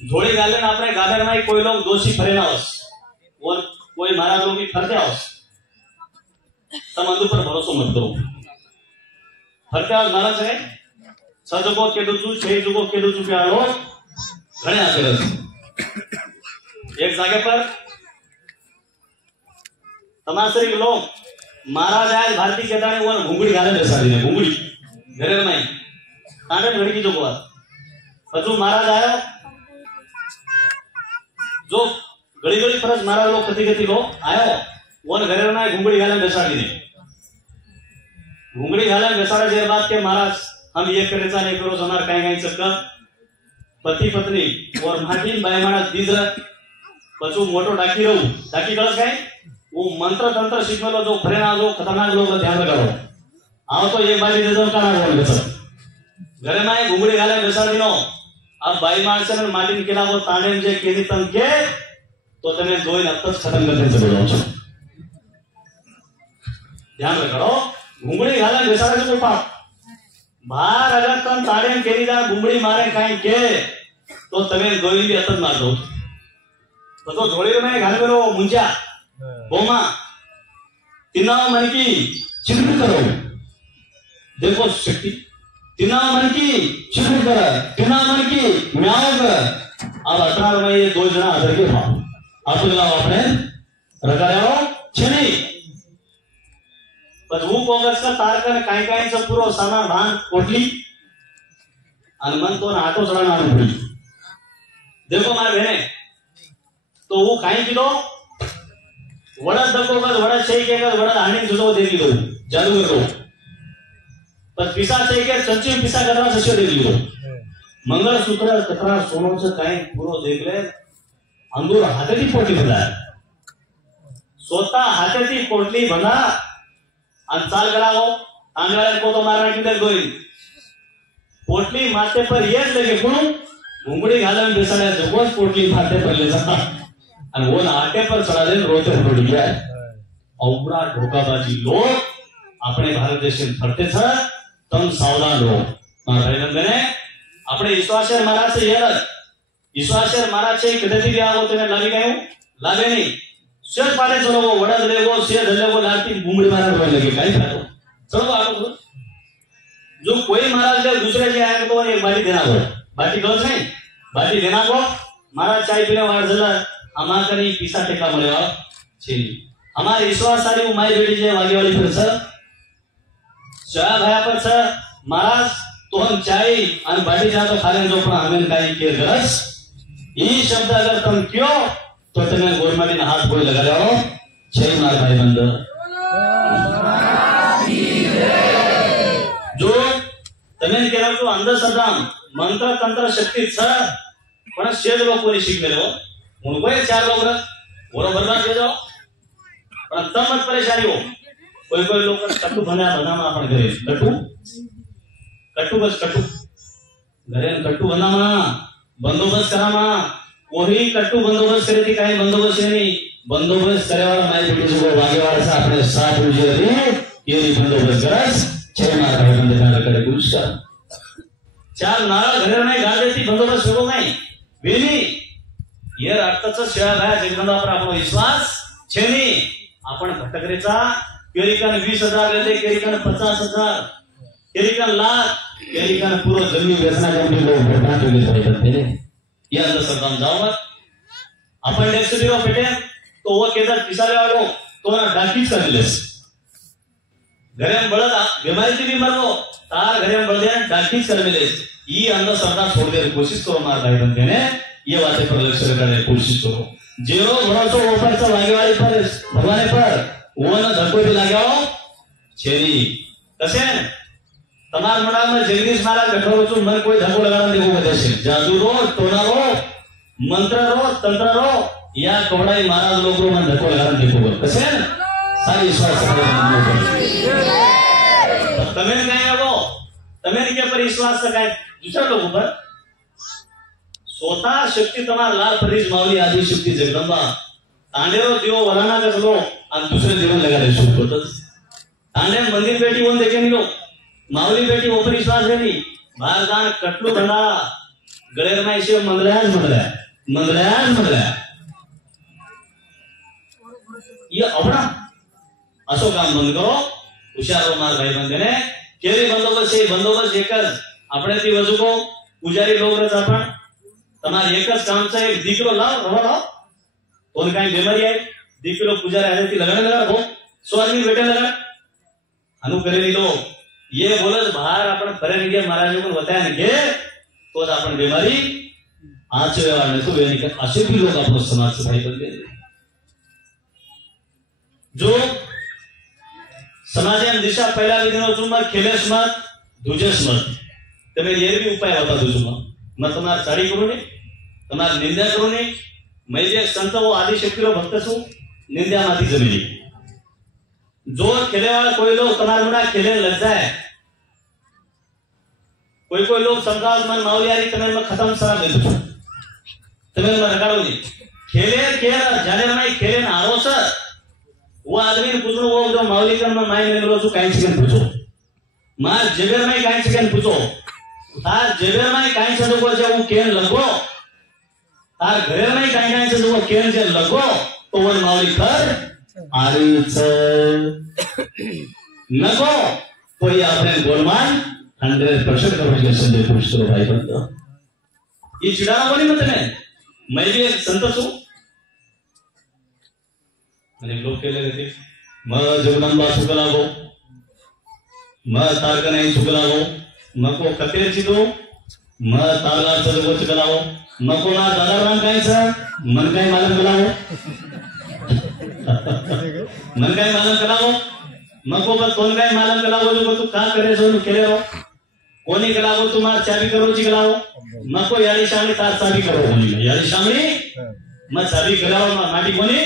जोड़ी गाले ना अपने गागर में कोई लोग दोषी फरे ना होस और कोई महाराज लोग भी फरते होस तमंदु पर भरोसा मत करो फरते होस महाराज है सजगो के दुचू छे जुगो के दुचू के आलो घणे आते रहते एक जागे पर तमाशरी लोग महाराज आए भारती के दाने वो घुंगड़ी गाले बेसा दी ने घुंगड़ी घरे में तांडे घड़ी की जो बात पछू महाराज आयो जो घड़ी घड़ी परस महाराज लोग कति कति लो आयो वो घरे में घुंगड़ी गाले बेसा दी ने घुंगड़ी गाले बेसाड़ा जे बात के महाराज हम ये करे चा नहीं करो हमार कहीं कहीं चक्कर पति पत्नी और माटीन बायमाना दीजर पछू मोटो डाकी रहू डाकी कळस काय वो मंत्र तंत्र शिकवलो जो फरेना जो खतरनाक लोग ध्यान लगाओ आओ तो एक बारी देजो का ना बोल घरे में घुंगड़ी गाले बेसाड़ दिनो अब बाई माणसे ने माटीन केला वो ताणे जे केनी तम के तो तने दोई नत्तच खत्म कर दे चलो जाओ ध्यान रखो घुंगड़ी गाले बेसाड़े जो पाप बाहर अगर तम ताणे केली जा घुंगड़ी मारे काई के तो तने दोई भी अतन मार दो तो जोड़ी में घाल करो मुंजा बोमा तिनाव मन की चिल्प करो देखो शक्ति तिनाव मन की चिल्प कर तिनाव मन की म्याव कर अब 18 में ये दो जना आदर के भाव आप लगाओ अपने रगाओ छनी बस वो कांग्रेस का तार कर काई काई सब पूरा सामान भान कोटली अनुमन तो आटो चढ़ाना पड़ी देखो मारे बहने तो वो काई किलो वड़ा दको का वड़ा छे के का वड़ा हानि जुदो दे दियो जादू करो पर पिसा छे के सच्ची पिसा करना सच्चो दे दियो मंगल सूत्र कतरा सोनो से काई पूरो देख ले अंदूर हाथेती पोटली बना स्वतः हाथेती पोटली बना आणि चाल करावो आंगळ्यात को तो मारना किधर गोई पोटली माथे पर येच लगे कुणू घुंगड़ी घालन बेसाड्या जगोच पोटली माथे पर ले जाता आणि वो नाटे पर चढ़ा दे रोते पड़ी गया औबड़ा ढोकाबाजी लोग अपने भारत देश में फरते थे तम सावधान रहो महाराज ने अपने ईश्वरशर महाराज से ये ईश्वरशर महाराज से कदती भी आओ तेने लागी गए लागे नहीं शेर पाले चलो वो वड़ा ले वो शेर धले वो लाती घुंगड़ी मारने रोने लगे काई फायदा चलो आओ जो कोई महाराज ले दूसरे जे आए तो एक बाटी देना हो बाटी कौन नहीं बाटी देना को महाराज चाय पीने वाला जला हमारी पीसा टेका मळे छे हमारे विश्वास सारी उमाई बेटी जे वागी वाली पर सर चाय भया पर सर महाराज तो हम चाय और बाटी जा तो खाले जो पण हमें काई के गरज ई शब्द अगर तुम क्यों तो तने गोरमाली ने हाथ कोई लगा जाओ छे मार भाई बंद जो तने केला जो अंधश्रद्धा मंत्र तंत्र शक्ती सर पण शेज लोक कोणी शिकलेलो उनको ये 4 लोग बोलो बर्बाद हो जाओ पर तब मत परेशानी हो कोई कोई लोग कट्टू बना अपन करे कट्टू बस कट्टू घरे कट्टू बना बंदोबस्त करा वही कट्टू बंदोबस्त करे थी काई बंदोबस्त नहीं बंदोबस्त करे वाला माई बेटी को वागे वाला से अपने साथ उजे रे ये बंदोबस्त करस छे मार भाई बंदे ना करे कुछ 4 नारळ घरे में गा देती बंदोबस्त हो नहीं वेनी ये रक्ताचा शिळा भाया जगदंबावर आपला विश्वास छेनी आपण भटकरेचा केरिकन 20,000 लेते केरिकन 50,000 केरिकन लाख केरिकन पूरो जमीन व्यसना जमीन लोग भेटना चले जाते ये अंदर सरदाम जाओ आपण डेक्स दिरो पेटे तो वो केदार पिसाले वालो तो ना डाकीच कर दिलेस घरे में बळदा बीमारी भी मरो तार घरे में बळदे डाकीच कर दिलेस ई अंदर सरदार छोड़ दे कोशिश करो मार भाई बनते ने ये बातें पर लक्ष्य करने की कोशिश करो जेरो भरोसा ऊपर से लागे वाली पर भगवान पर वो न धक्को भी लगाओ छेरी कसे तमार मना में जगदीश महाराज गठोरो चो मन कोई धक्को लगाना देखो बदेशे जादू रो टोना रो मंत्र रो तंत्र रो या कोड़ाई महाराज लोग रो मन धक्को लगाना देखो कसे सारी विश्वास तमें काय आगो तमें के पर विश्वास का दूसरा लोग पर स्वतः शक्ती तमार लाल परिज मावली आदि शक्ती जगदंबा तांडेरो दिवो वलाना कसलो आणि दुसरे जीवन लगा दे शुभ होतच तांडे मंदिर बेटी वन देखे निलो माऊली बेटी ओपरी श्वास घेणी बाहेर जाण कटलू बंदा गळेर नाही शिव मंगळ्याच ये अवडा असो काम बंद करो हुशारो मार भाई बंधने केरी बंदोबस्त एकच આપણે થી વજુ કો પૂજારી લોગ રસ આપણ તમાર એક જ કામ છે એક દીકરો લાવ કોણ કાઈ બીમારી આવી દીકરો પૂજારી હાથે થી લગાડે હો 100 आदमी બેઠે લગાડ અનુ કરેલી લો ये बोले बाहर अपन फरे नहीं महाराजों को बताया नहीं के तो अपन बीमारी आज वाले को वे नहीं असे भी लोग अपने समाज से भाई बन गए जो समाज दिशा पहला विधिनो चुम्मा खेलेश मत दूजेश मत તમે એ બી ઉપાય આવતા દઉં मैं तुम्हारा साड़ी करू नहीं तुम्हारा निंदा करू नहीं मैं जे संत वो आदिशक्ति रो भक्त छू निंदा माथी जमीनी जो खेले वाला कोई लोग तुम्हारे मुड़ा खेले लग जाए कोई लोग समझाओ मन माउलियारी तुम्हें मैं खत्म सरा दे दूं तुम्हें मैं रगाड़ो नहीं खेले जाने में खेले ना आरो सर वो आदमी ने पूछो वो जो माउली का मैं माय में लो जो काई सेकंड पूछो मां जेबर में काई सेकंड पूछो तार जेबर में काई से को जे वो केन लगो तार घरे में काई से वो केन जे लगो तो वो माउली कर आरीच नको कोई आपने गोलमाल 100% करो संजय पुरुष तो भाई बंदो ये चिड़ाना बोली मत ने मैं भी एक संत हूं मैंने लोग के लेते म जगदंबा सुगलागो म तारकने सुगलागो मको कते चिदो म ताला चलगो चगलाओ मको ना दादा राम काई सा मन काई मालूम गलाओ मन काई मालूम गलाओ मको बस कोन काई मालूम गलाओ जो तू का करे सो खेले रो कोनी गलाओ तुम्हार चाबी करो ची गलाओ मको यारी शामली तार चाबी करो कोनी यारी शामली म चाबी गलाओ माटी कोनी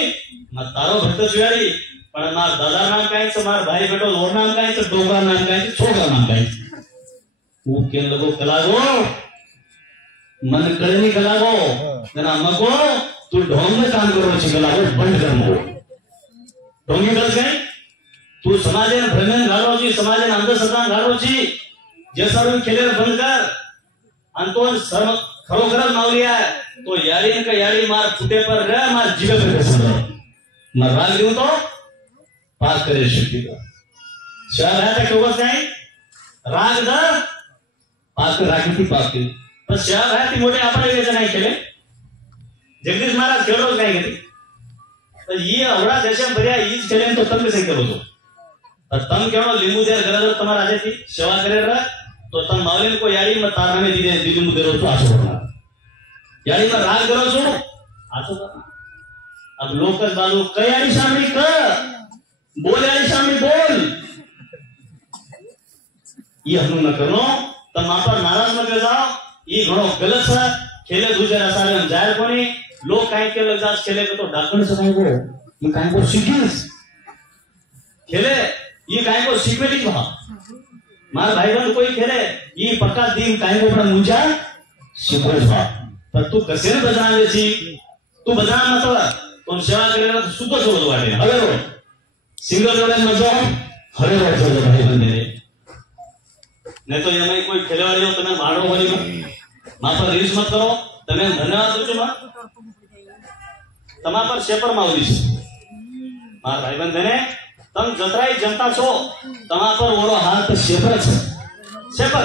म तारो भक्त जुयारी पण मार दादा नाम काई से मार भाई बेटो और नाम काई से डोगा नाम काई से छोगा नाम काई वो के लोगो कलागो मन कळनी कलागो जना मको तू ढोंग काम करो ची कलागो बंद कर मो ढोंगी कल गई तू समाजे भ्रमण घालो ची समाजे अंधश्रद्धा घालो ची जे सर्व खेले बंद कर अंतोन सर्व खरोखर मावलिया तो यारी का यारी मार फुटे पर रे मार जीवे पर कसम मैं राग दूं तो पास करे शक्ति का शायद है तो बस नहीं राग दा पास कर राखी थी पास की पर शायद है कि मोटे अपन ये नहीं खेले जगदीश महाराज खेलो नहीं गए तो ये अवड़ा जैसे बढ़िया ईज खेले तो तब से खेलो तो तम क्यों लिंबू देर गरज तुम्हारा आजे थी सेवा करे रहा तो तम मावलिन को यारी में तारना में दीदे लिंबू देरो तो आसो करना यारी में राग करो सुनो आसो करना अब लोकस बालू कयारी सामने कर बोल यारी सामने बोल ये हम न करो तम आप पर नाराज मत जाओ ये घणो गलत है खेले दूसरे रास्ते में जाए कोनी लोग काई के लग जा खेले को तो डाकण से काई को ये काई को सीखिस खेले ये काई को सीखवे नहीं बा मार भाई बंद कोई खेले ये पक्का दिन काई को अपना मुंजा सीखो बा पर तू कसे बजावे छी तू बजा मत तो सेवा करेगा तो सुपर सोच वाटे हवे रो सिंगल जोड़े मजो हरे रो जो भाई बंदे नहीं तो ये मैं कोई खेले वाली हो तुम्हें मारो वाली मां पर रीस मत करो तुम्हें धन्यवाद दो मां तमा पर शेपर मावली छे मार भाई बंदे ने तम जतराई जनता छो तमा पर ओरो हाथ शेपर छे शेपर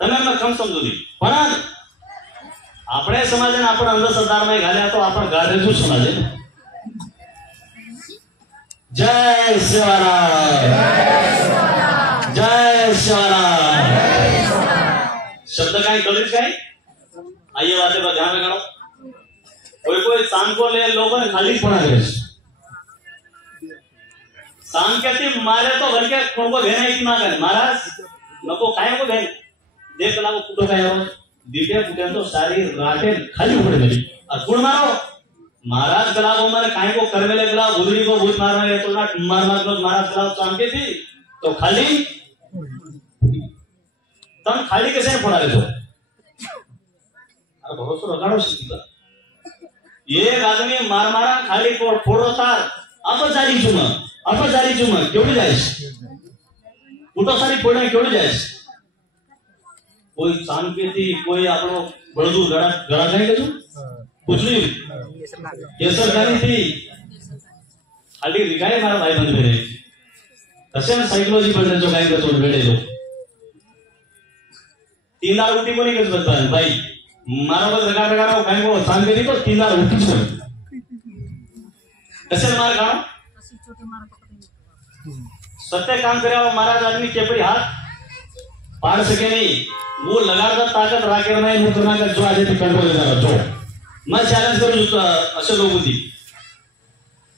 तमे मैं कम समझू दी पण આપણે સમાજને આપણા અંધશ્રદ્ધામાં ગાલ્યા તો આપણ ગાડે શું સમાજે જય શિવરામ જય શિવરામ શબ્દ કાઈ કલિત કાઈ આઈએ વાતે પર ધ્યાન लगाओ कोई शाम को ले लोगों ने खाली पड़ा है शाम कहती मारे तो घर के कोण को भेना की मांगे महाराज नको काय को भेन देख लागो कुटो काय हो दीपे पुटे तो सारी राटे खाली पड़ गई और कौन मारो महाराज गलाओ मारे काई को करवेले गला गुदड़ी को भूत मारना है तो ना मार को महाराज गलाओ शाम के थी तो खाली तम खाली कैसे पड़ा रहे हो अरे बहुत सो रगाड़ो सीखा ये आदमी मार मारा खाली को फोड़ो तार अब जारी चुमा केवढी जायस કુટોસારી પોડા કેવડી જાય છે કોઈ શાંતિથી કોઈ આપણો બળદુ ગળા ગાઈ ગયું પૂછલી કેસર ગાની થી ખાલી રીગાય મારા ભાઈ બંધ કરે કશે સાયકોલોજી પર જો ગાઈ ગયો બેઠે જો तीनदार उठी कोणी घेत बसतात भाई मारा बस रगा रगा काय को सांग केली तो तीनदार उठी सोड कसे मार गाव सत्य काम करे महाराज आदमी केपड़ी हाथ पाड़ सके नहीं वो लगातार ताकत राखेर नाही मुकरना का जो आजे कंट्रोल करा जो मैं चैलेंज करू असे लोग होती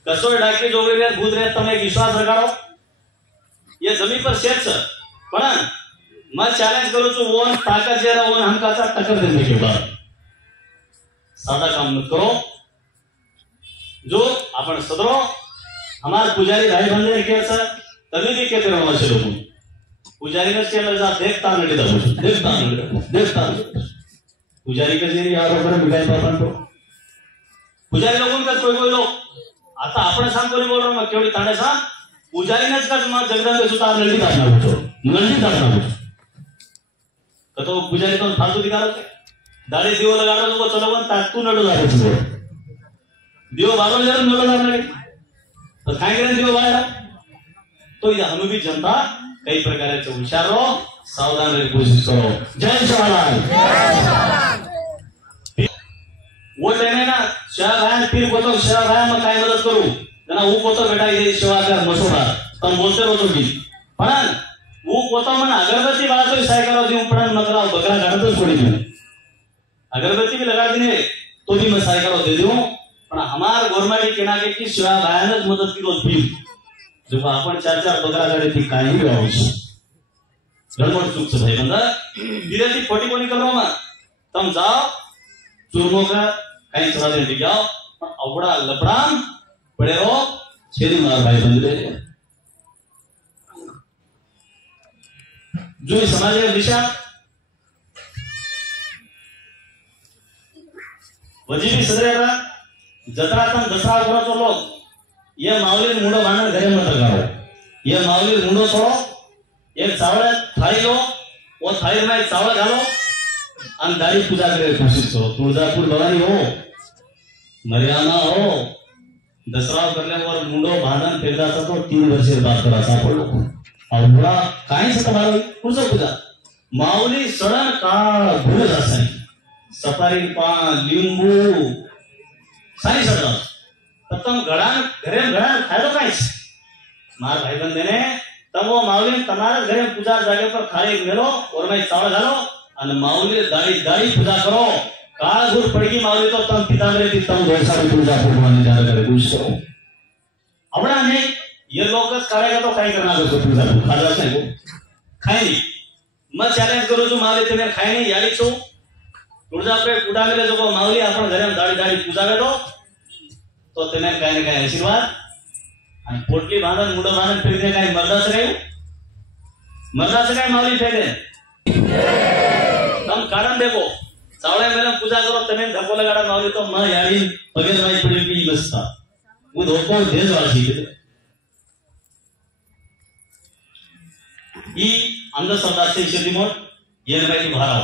कसोय डाके जोगरे भूत रे તમે विश्वास रखाड़ो ये जमीन पर शेर सर पण मैं चैलेंज करूँ तो वो ताकत जरा वो हमका टक्कर देने के बाद सादा काम मत करो जो अपन सदरो हमारे पुजारी भाई बंदे के सर तभी भी कहते रहो ऐसे लोगों पुजारी का चैनल जा देखता पुजारी का जे यार ऊपर मिठाई पापन तो पुजारी लोगों का कोई लोग आता अपने साथ कोणी बोल रहा मैं केवढी ताणे सा पुजारी नच का मग जगदंबे सुतार नंदी दाखना तो पुजारी तो फालतू दिखा रहे दाढ़ी दिवो लगा रहा तो चलो वन ताकू नडो जा रहे दिवो बारो जरूर नडो जा रहे तो काय करें दिवो बाहेर तो ये हम भी जनता कई प्रकार से होशियारो सावधान रहने की कोशिश करो जय जवाहरलाल वो टाइम है ना शेरा भाई फिर को तो शेरा भाई मैं काय मदद करूं जना वो को तो बेटा ये सेवा कर मसोडा तुम बोलते रहो तो भी पण वो कोता मन अगरबत्ती वाला तो साय करो जी उपड़ा नकरा बकरा गाड़ तो छोड़ी दे अगरबत्ती भी लगा देने तो भी मैं साय करो दे दूं पण हमार गवर्नमेंट के ना के की सेवा भयानक मदद की रोज भी जो आपण चार बकरा गाड़ी थी काही भी आओ गड़बड़ चूक से भाई बंदा धीरे धीरे फोटी कोनी करो मत तुम जाओ चूरमो का कहीं चला दे जाओ अवड़ा लपड़ाम पड़े हो छेदी मार भाई बंदे जो समाज दिशा वजीबी सदरेला जत्रा तम दसरा करो तो लोग ये मावली मुंडो बांधन घरे मत लगाओ ये मावली मुंडो छोड़ो एक चावल थाली लो वो थाली में चावल डालो और दाढ़ी पूजा करे कोशिश करो तुळजापुर भवानी हो मरियाना हो दसरा करले और मुंडो बांधन फेरदा तो 3 वर्ष बाद करा सापडलो अवघडा काय तुम्हाला पुढचं पूजा माऊली सडन काळ भूल असाय सफारी पान लिंबू सारी सडन तम गड़ान घरे गड़ान खायलो काय मार भाई बंदे ने तब वो माऊली तुम्हारे घरे पूजा जागे पर थाली मेलो और मैं चावल डालो और माऊली दाढ़ी पूजा करो काळ भूल पड़गी माऊली तो तम पिता मेरे ती तम दोसा पूजा भगवान जाने करे कुछ करो अबड़ा नहीं ये लोग करेगा तो काय करना है पूजा खाजा से वो खाए नहीं मैं चैलेंज करू जो मावली तुम्हें खाए नहीं यारी छो तुळजा पे कुडा मेले जो मावली आपण घरे दाढ़ी पूजा करो तो तुम्हें काय ने काय आशीर्वाद आणि पोटली बांधन मुंडो बांधन फिरने काय मर्दा से काय मावली फेरे तुम कारण देखो चावळे मेले पूजा करो तुम्हें धक्को लगाड़ा मावली तो मैं यारी पगे दवाई पड़ी की बसता वो धोको देशवासी ಈ अंधश्रद्धाचे शेतीमोड येणबाई भाराव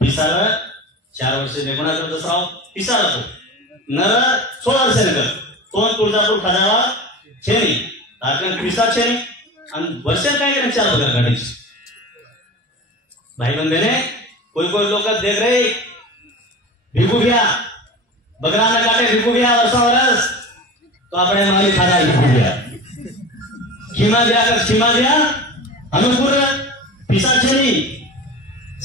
पिसार 4 वर्ष निर्माण करत असराव पिसार तो नर 16 वर्ष नगर तोन तुळजापूर खाजावा छेनी ताकन पिसा छेनी आणि वर्ष काय करे 4 बगर गाडी भाई बंदे ने कोई लोग देख रहे भिगू गया बगरा में काटे भिगू गया वर्ष तो अपने माली खाजा भिगू गया खीमा दिया अनुकूल पिसाचेनी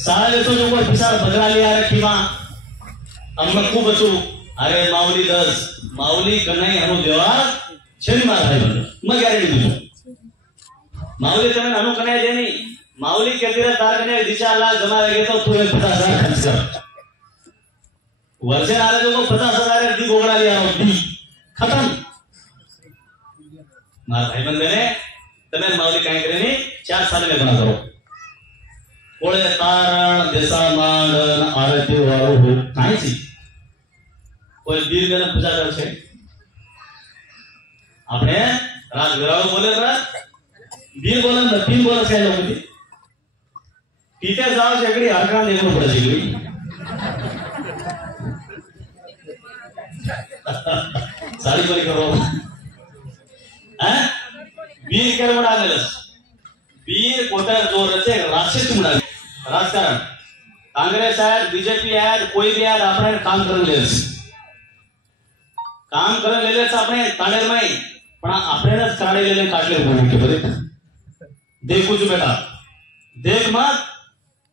सारा लेतो जो कोई पिसा बगरा लिया रे खीमा अम्मक्कू बचू अरे माऊली 10 माऊली कन्हई अनु देवा छेनी मार भाई बंद मैं गैरेंटी दूं माऊली तने अनु कन्हई देनी माऊली कहती रहे तार कन्हई दिशा अल्लाह जमा लगे तो पूरे 50,000 खर्च कर वर्षे आ रहे जो को 50,000 दी बोगरा लिया दी खत्म मार भाई बंदे ने तमें मावली काय करे नहीं 4 साल में बना करो कोळे तारण देसा मांडन आरती वाळो हो काय सी कोई बीर में पूजा कर छे आपने राजगराव बोले ना बीर बोला ना 3 बोला काय लोक होती तिथे जाव शेगडी हरका देखणं पडे शेगडी साडी बरी करो बीर केर म्हणा बीर कोटा जोर रचे राक्षस म्हणा राजकारण कांग्रेस है बीजेपी है कोई भी है अपने काम कर ले काम कर ले अपने ताड़ेर में पण આપણે જ કાઢી લઈને કાટલે બોલું કે બરે देखू जो बेटा देख मत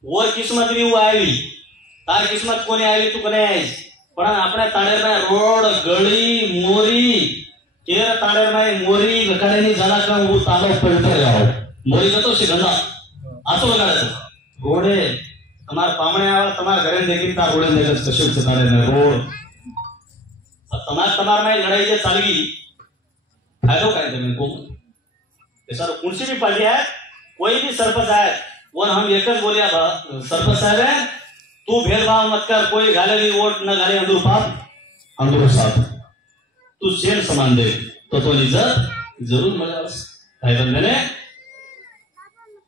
और किस्मत भी वो आई तार किस्मत कोने आई तू कोने आई पण આપણે તાડેર में रोड गली मोरी केर ताड़ेर में मोरी लकाडेनी झाला का वो तालो पलटे जाओ मोरी का तो सिगंदा आतो लगाडे रोडे તમાર પામણે આવા તમાર ઘરે દેખી તા રોડે દેખ કશું ચતાડે ને રોડ તમાર में लड़ाई जे चालगी फायदो काय तुम्हें को सर कुर्सी भी पार्टी है कोई भी सरपंच है वो हम एक बोलिया सरपंच साहब है तू भेदभाव मत कर कोई गाले भी वोट न गाले अंदर पाप अंदर साथ तू सेम समान दे तो इज्जत जरूर मिला भाई बंधने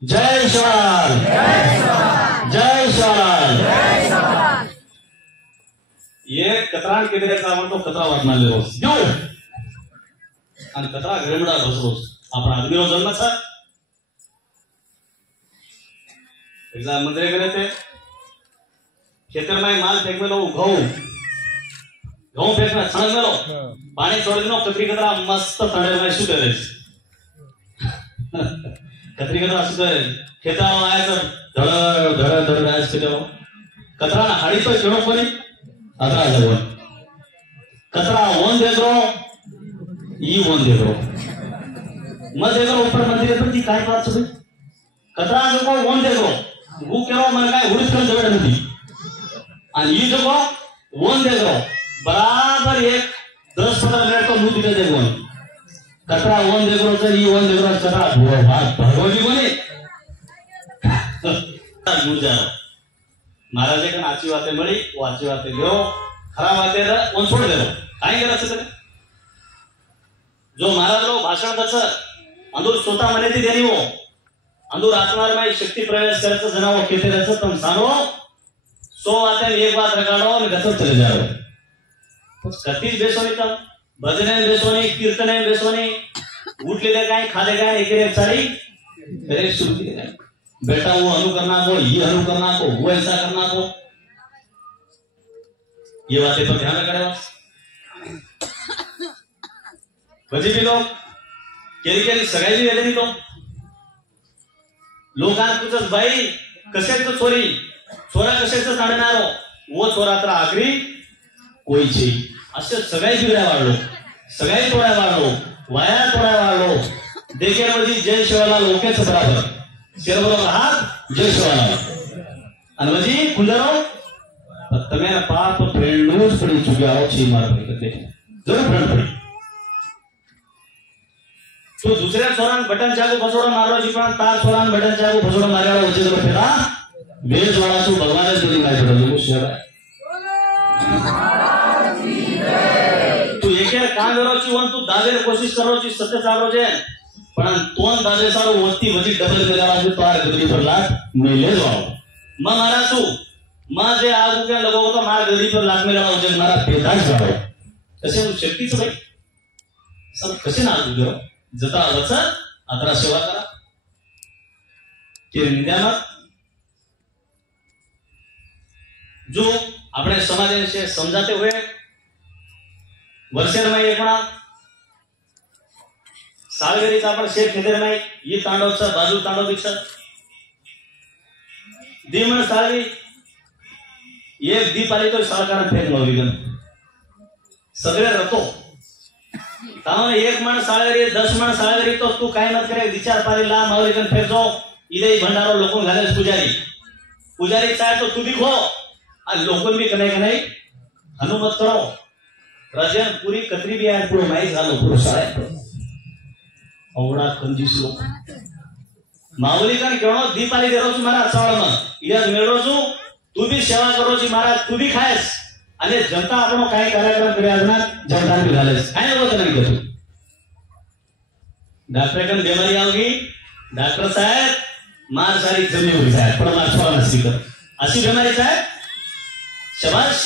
जय शिवलाल जय शिवलाल ये कतरान किती का म्हणतो कतरा वाटणार रोज यो आणि कतरा घरेमडा रोज रोज आपण आदमीरो जन्म छ एग्जाम मंदिर करे थे खेतर में माल फेंक में लो घઉં फेंक में छान में लो पानी छोड़ दो कतरी कतरा मस्त तड़े में शू करे कतरी कतरा शू करे खेता में आया तो धड़ धड़ धड़ राज के जाओ कतरा ना हाड़ी तो चढ़ो कोनी अतरा जाओ कतरा वन देख रो ई वन देख रो मत देख रो ऊपर मंदिर पर की काय बात छे कतरा जो वन देख रो वो केरो मन काय हुडीत कर जवड नथी आणि ई जो वन देख रो बराबर एक 10-15 मिनिट तो नु दिले देखो कतरा वन देख रो तर ई वन देख रो कतरा भो भाग भगवती कोणी गुरजा महाराजे कन आची वाते मळी वाची वाते ल्यो खरा वाते वन छोड़ देलो काय करायचं तर जो महाराज लो भाषण दच अंदूर स्वतः मने ती देनी हो अंदूर आत्मार में शक्ति प्रवेश करायचं जनावो केते रच तुम सांगो 100 बातें एक बात रगाड़ो और गसत चले जाओ तो कतीज बेसोनी तब भजने बेसोनी कीर्तने बेसोनी उठले दे काय खाले काय एक सारी मेरे शुरू की बेटा वो अनु करना को ये अनु करना को वो ऐसा करना को ये बातें पर ध्यान रखना वजी भी लोग केरी सगाई भी वेदनी तो लोकांना पूछत बाई कशाचं चोरी चोरा कशाचं काढणारो वो चोरा तर आखरी कोईची असे सगळे बिगड्या वाढलो सगळे तोड्या वाढलो वाया तोड्या वाढलो देखे म्हणजे जय शिवाला लोकेच बराबर शेरबरोबर हात जय शिवाला आणि म्हणजे कुंडरो तमें पाप प्रेरणूज पड़ी चुक्या हो छी मार करते जरूर प्रण पड़ी तो दुसऱ्या चोरान बटन चाकू फसोडो मारलो जी पण तार चोरान बटन चाकू फसोडो मारलो वच्चे जरो फेरा वेज वाळाचो भगवानच दिली नाही पडलो शेरा तू एकेर काम करोची वन तू दादेर कोशिश करोची सत्य चालो छे पण तोन दादे सारो वस्ती वजी डबल करावा जो तार गदरी पर लाख मेले जाओ म मारा सु म जे आगु के लगो तो मार गदरी पर लाख मेला हो जे मारा पेदाश जाओ कसे शक्तीच भाई सब कसे ना आगु करो जता वच अतरा सेवा करा के निद्यामा जो अपने समाज से समझाते हुए वर्षेर में एक सालगरीचा आपण शेत खेतेर नाही ही तांडवचा बाजू तांडव दीक्षा दीमण साळवी एक दीप आली तो सरकार फेक नवली गन सगळे रतो तावन एक मन साळगरी 10 मन साळगरी तो तू काय मत करे विचार पारी ला मावली गन फेक जो इदे भंडारो लोकों घाले पुजारी चाहे तो तू भी खो आ लोकों भी कने अनुमत करो रजन पूरी कतरी भी आहे पुरो माई झालो पुरो साळे औड़ा कंजूस लोग मावली का केवणो दीपाली देरो छु मारा चावळमा इया मेळो छु तू भी सेवा करो छी मारा तू भी खायस आणि जनता आपणो काय कार्यक्रम करे आजना जनता भी घालेस काय होत नाही करू डॉक्टर कन बीमारी आवगी डॉक्टर साहेब मार सारी जमी हुई साहेब पण मार छोरा नसती कर अशी बीमारी साहेब शाबाश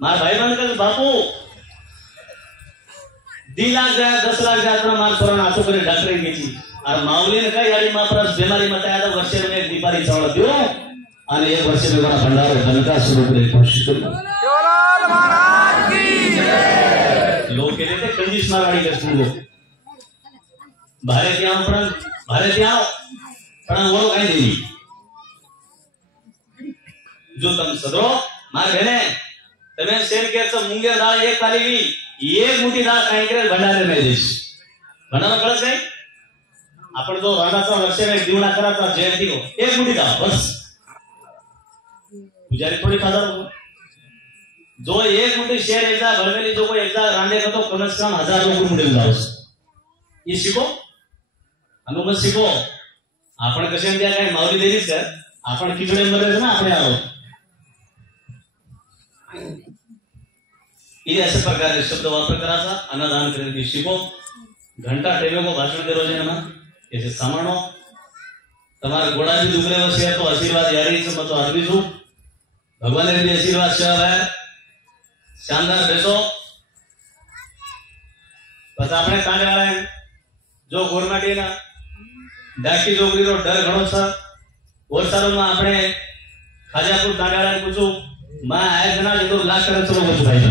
मार भाई बहन का बापू 2 लाख जाए 10 लाख जाए तो मार छोरा नाचो करे डॉक्टर घ्यायची और माऊली ने काय याडी मापरास बीमारी मताया तो वर्ष में एक दीपारी चावल दियो आणि 1 वर्ष में बड़ा भंडार धनका सुरू करे कोशिश करू शिवलाल महाराज की जय लोग के लिए कंडीशनर गाड़ी कर सुनो भारत यहाँ पण वो काही नहीं जो तुम सदरो मार बहने तमें सेल केरचं मुंगेर दाळ एक खाली ली एक मोठी दाळ काही करे भंडारे में देश भंडारा कळत नाही आपण जो राणाचा वर्ष में जीवना कराचा जयंती हो एक मोठी दाळ बस पुजारी थोड़ी खादा जो एक मोठी शेर एकदा भरमेली जो कोई एकदा रांडे करतो कम से कम 1000 लोक मुंडे जावस ये शिको अनुमत शिको आपण कसे त्या काय माऊली देलीच का आपण खिचडे मरेच ना आपण आहोत ये ऐसे प्रकार शब्द वापर कराचा अन्नदान करने की शिको घंटा टेवे को भाषण दे रोजे ना ऐसे सामानो તમારા ગોડા भी दुबरे वसे तो आशीर्वाद यारी से मत आदमी छु भगवान ने भी आशीर्वाद से है शानदार बेसो बस આપણે કાંડે વાળા जो ગોરમાટી ના ડાકી જોગરી નો ડર ઘણો છે ઓરસારોમાં આપણે ખાજાપુર કાંડાળાને પૂછું માં આયોજના જરૂર લાખ કરણ ચલો વછું ભાઈ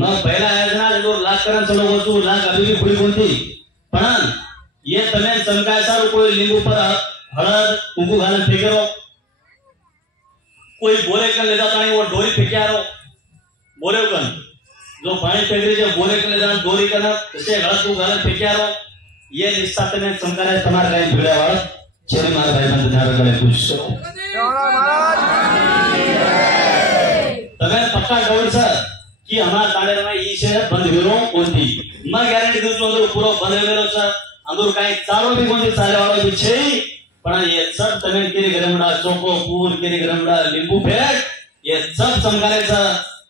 मग पहिला आयोजना जरूर लाख करण चलो वचू लाख अभी भी खुली कोणती पण ये तमे चमकाय सारू कोई लिंबू पर हळद कुंकू घालन फेकेरो कोई बोरे कर ले जाता नहीं वो डोरी फेक्यारो बोरे कन जो पानी फेकरी जे बोरे कर ले जान डोरी कन तसे हळद कुंकू घालन फेक्यारो ये निष्ठा तमे चमकाय तुम्हारे काय भिड़ा वाला चेरे मार भाई बंद ध्यान करे कुछ शिवलाल महाराज तमे पक्का गौर सर कि हमारा तांडेरमा ई शहर बंद वेलो कोणती मग गॅरंटी देतो अंदर पूरो बंद वेलो छ अंदर काही चालो भी कोणती चाले वाला भी छे पण ये सब तने केरी गरमडा चोको पूर केरी गरमडा लिंबू फेट ये सब चमकायचा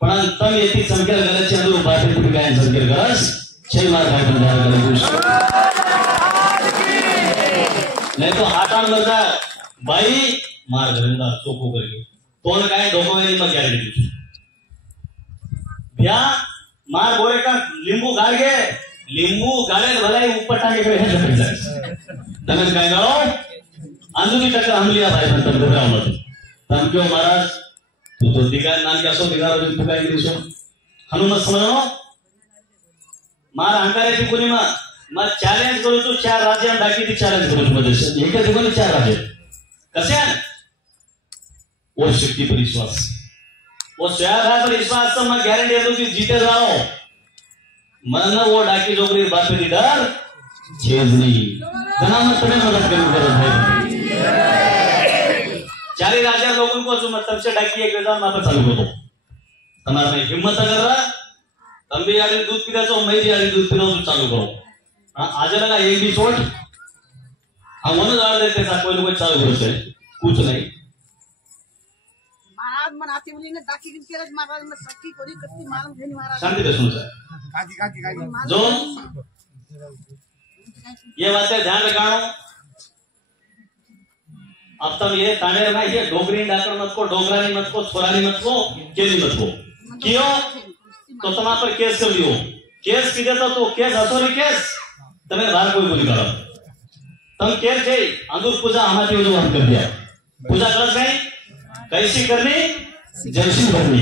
पण तम येती चमकेल गरजची अंदर बाटे कुठे काय चमकेल गरज छे मार भाई बंदार गले खुश नहीं तो हातान मरदा भाई मार गरमडा चोको करके कोण काय डोकोवेली मग गॅरंटी देतो या मार बोरे का लिंबू गाल गे लिंबू गाले भलाई ऊपर टाके पे है तने काय गाओ अंजुनी टक्कर हमलिया भाई बंतन गोरा मत तम क्यों महाराज तू तो दिगा नाम क्या सो दिगा रोज तू काय दिसो हनुमत समजनो मार अंकारेची पूर्णिमा मग चॅलेंज करू तू 4 राज्य बाकी ती चॅलेंज करू मध्ये एका दिवसाला 4 राज्य कसे वो शक्ति पर विश्वास वो स्वयं पर विश्वास तो मैं गारंटी देता हूं कि जीते जाओ मन वो डाकी जोगरी बात पे डर चेज नहीं जना मत तुम्हें मदद करो भाई 4 राज्य लोगों को जो मतलब से डाकी एक वेदा मापा चालू करो तुम्हारा में हिम्मत अगर रहा तुम भी यारी दूध पीते तो मैं भी यारी दूध पीना तो चालू करो आज लगा एक भी छोड़ हम मन डाल देते था कोई लोग चालू करो से कुछ नहीं मन आती बोली ने डाकी गिन के महाराज में सखी कोरी कत्ती मालूम घेनी महाराज शांति से सुनो सर काकी जो ये बातें ध्यान रखाओ अब तक ये तानेर में ये डोगरी डाकर मत को डोगरानी मत को छोरानी मत को केली मत को क्यों तो तुम पर केस कर लियो केस की देता तो केस हसोरी केस तमें बाहर कोई बोली करो तुम केस थे अंदर पूजा हमारी जो हम कर दिया पूजा कर नहीं कैसी करनी जैसी भरनी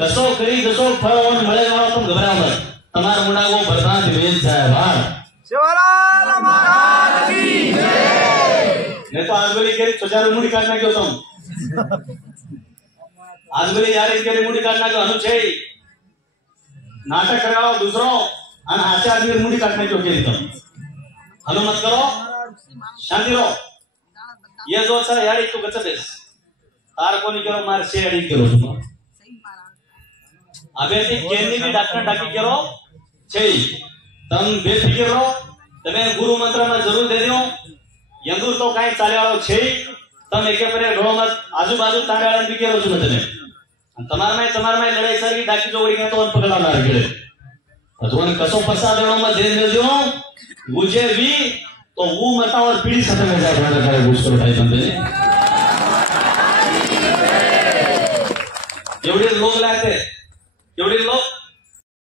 कसो करी जसो फळ और मळे वाला तुम घबराओ मत तुम्हारा मुंडा वो बरसात भेज जाए बाहर शिवलाल महाराज की जय नहीं तो आज बोली केरी छोचारू मुंडी काटना क्यों तुम आज बोली यार केरी मुंडी काटना क्यों अनुच्छे नाटक करवाओ दूसरो अन हाथे आदमी मुंडी काटना क्यों केरी तुम हनु मत करो शांति रहो ये जो सर यार तू गच देस तार कोनी करो मार से अड़ी करो तुम अबे ती केनी भी डॉक्टर डाकी करो छई तम बेफिक्र रहो तमे गुरु मंत्र में जरूर दे दियो यंदुर तो काई चाले वालो छई तम एके परे ढोळो मत आजू बाजू तांडाळन भी करो तुम तने तमार में लड़ाई सरी डाकी जोगड़ी के तो पकड़ा ना गेले अजून कसो फसा देणो में देर में जो गुजे भी तो वो मता और पीढ़ी खत्म हो जाए भाई करे घुस करो भाई बंदे एवढे लोक लागते एवढे लोक